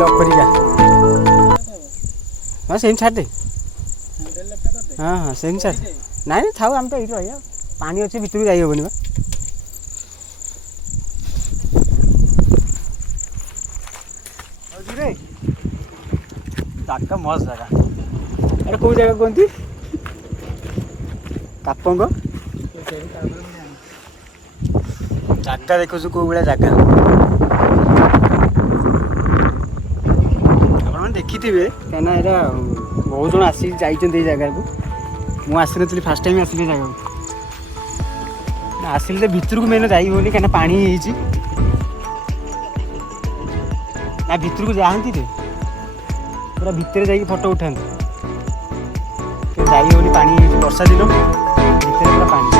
लॉक करिका हाँ सेम छाड़ दे हाँ हाँ सेम छाड़ नाଇଁ ନାଇଁ ଥାଉ ଆମେ ତ ଏଇଠି ରହିବା ପାଣି ଅଛି ଭିତରକୁ ଯାଇ ହେବନି ବା ଜାଗା ମସ୍ତ ଜାଗା ଏଟା କୋଉ ଜାଗା କୁହନ୍ତି ତାପଙ୍ଗ ଜାଗା ଦେଖୁଛୁ କୋଉ ଭଳିଆ ଜାଗା ଆପଣମାନେ ଦେଖିଥିବେ କାହିଁକିନା ଏଇଟା ବହୁତ ଜଣ ଆସିକି ଯାଇଛନ୍ତି ଏଇ ଜାଗାକୁ ମୁଁ ଆସିନଥିଲି ଫାଷ୍ଟ ଟାଇମ୍ ଆସିଲି ଜାଗାକୁ ଆସିଲେ ତ ଭିତରକୁ ମେନ୍ ଯାଇ ହେଉନି କାହିଁକିନା ପାଣି ହେଇଛି ନା ଭିତରକୁ ଯାଆନ୍ତି ଯେ ପୁରା ଭିତରେ ଯାଇକି ଫଟୋ ଉଠାନ୍ତି ଯାଇ ହେଉନି ପାଣି ହେଇଛି ବର୍ଷା ଦିନ ଭିତରେ ପୁରା ପାଣି